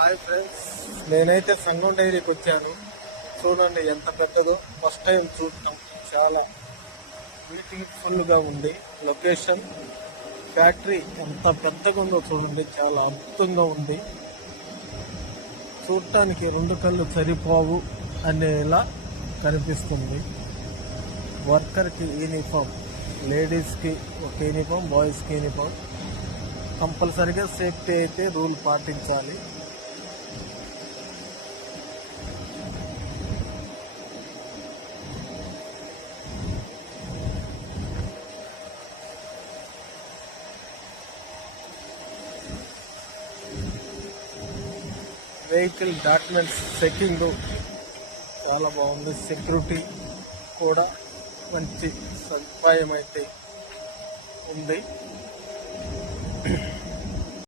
Hi friends, నేనైతే సంగం డైరీకి వచ్చాను. చూడండి ఎంత పెద్దదో, ఫస్ట్ టైం చూడటం. చాలా బ్యూటిఫుల్గా ఉంది లొకేషన్. ఫ్యాక్టరీ ఎంత పెద్దగా ఉందో చూడండి, చాలా అద్భుతంగా ఉంది. చూడటానికి రెండు కళ్ళు సరిపోవు అనేలా కనిపిస్తుంది. వర్కర్కి యూనిఫామ్, లేడీస్కి ఒక యూనిఫామ్, బాయ్స్కి యూనిఫామ్. కంపల్సరిగా సేఫ్టీ అయితే రూల్ పాటించాలి. వెహికల్ డాక్యుమెంట్స్ చెకింగ్ చాలా బాగుంది. సెక్యూరిటీ కూడా మంచి సదుపాయం అయితే ఉంది.